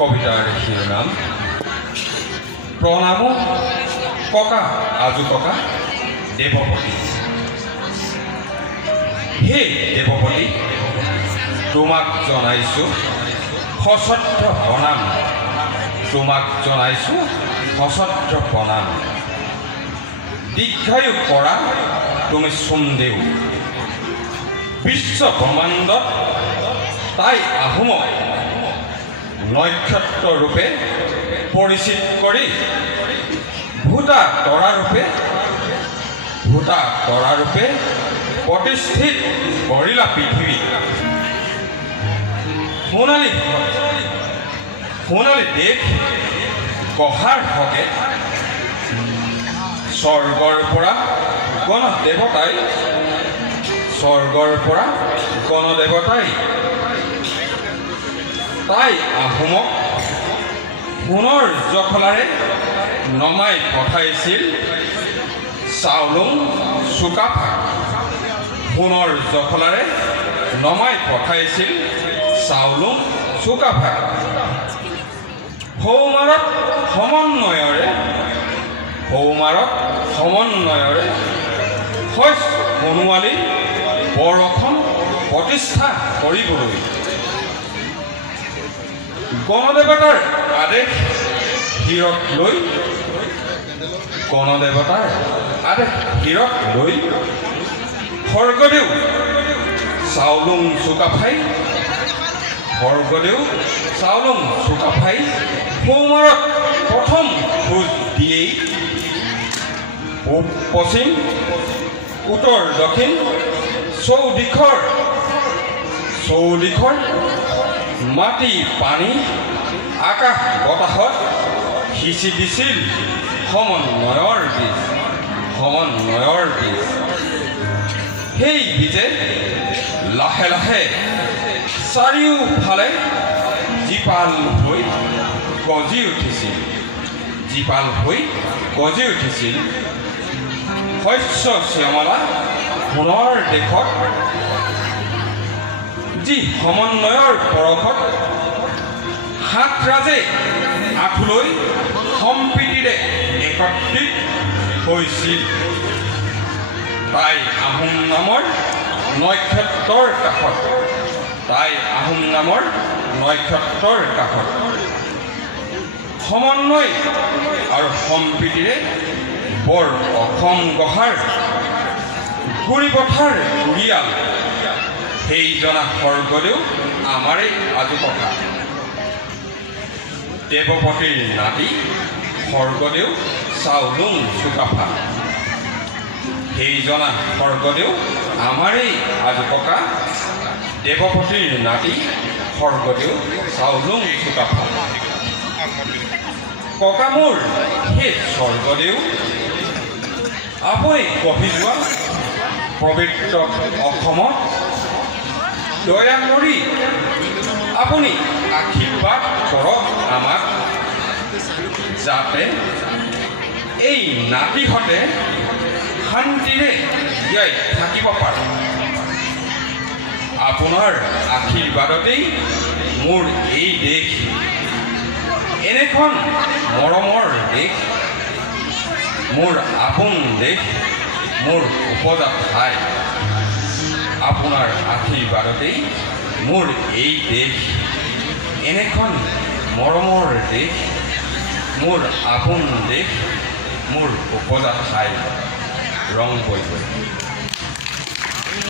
কবিতাৰ শিৰোনাম প্ৰণাম ককা আজু ককা দেৱপতি। হে দেৱপতি, তোমাক জনাইছোঁ সশ্ৰদ্ধ প্ৰণাম, তোমাক জনাইছোঁ সশ্ৰদ্ধ প্ৰণাম। দীৰ্ঘায়ু কৰা তুমি চোমদেউ, বিশ্ব ব্ৰহ্মাণ্ডত তাই আহোমক নক্ষত্ৰ ৰূপে পৰিচিত কৰি ভূতা তৰাৰূপে প্ৰতিষ্ঠিত কৰিলা পৃথিৱী। সোণালী দেশ গঢ়াৰ হকে স্বৰ্গৰ পৰা গণদেৱতাই তাই আহোমক সোণৰ জখলাৰে নমাই পঠাইছিল চাওলুং চুকাফাক। সোণৰ জখলাৰে নমাই পঠাইছিল চাওলুং চুকাফাক। সৌমাৰক সমন্বয়ৰে শইচ সোণোৱালী বৰখন প্ৰতিষ্ঠা কৰিবলৈ গণদেৱতাৰ আদেশ শিৰত লৈ স্বৰ্গদেউ চাওলুং চুকাফাই সৌমাৰক প্ৰথম খোজ দিয়েই পূব পশ্চিম উত্তৰ দক্ষিণ চৌদিশৰ মাটি পানী আকাশ বতাহত সিঁচি দিছিল সমন্বয়ৰ বীজ। সেই বীজে লাহে লাহে চাৰিওফালে জীপাল হৈ গজি উঠিছিল। শস্য শ্যামলা সোণৰ দেশত যি সমন্বয়ৰ পৰশত সাত ৰাজে আঁঠুলৈ সম্প্ৰীতিৰে একত্ৰিত হৈছিল। তাই আহোম নামৰ নক্ষত্ৰৰ কাষত সমন্বয় আৰু সম্প্ৰীতিৰে বৰ অসম গঢ়াৰ গুৰিপথাৰ গুৰিয়াল সেইজনা স্বৰ্গদেউ আমাৰেই আজু ককা। দেৱপতিৰ নাতি স্বৰ্গদেউ চাওলুং চুকাফা। সেইজনা স্বৰ্গদেউ আমাৰেই আজু ককা। দেৱপতিৰ নাতি স্বৰ্গদেউ চাওলুং চুকাফা। ককা মোৰ সেই স্বৰ্গদেউ, আপুনি গঢ়ি যোৱা পবিত্ৰ অসমত দয়া কৰি আপুনি আশীৰ্বাদ কৰক আমাক, যাতে এই নাতিহঁতে শান্তিৰে জীয়াই থাকিব পাৰে। আপোনাৰ আশীৰ্বাদতেই মোৰ এই দেশ, এনেখন মৰমৰ দেশ, মোৰ আপোন দেশ, মোৰ উপজাত ঠাই। আপোনাৰ আশীৰ্বাদতেই মোৰ এই দেশ, এনেখন মৰমৰ দেশ, মোৰ আপোন দেশ, মোৰ উপজাত ঠাই ৰং পৰিব।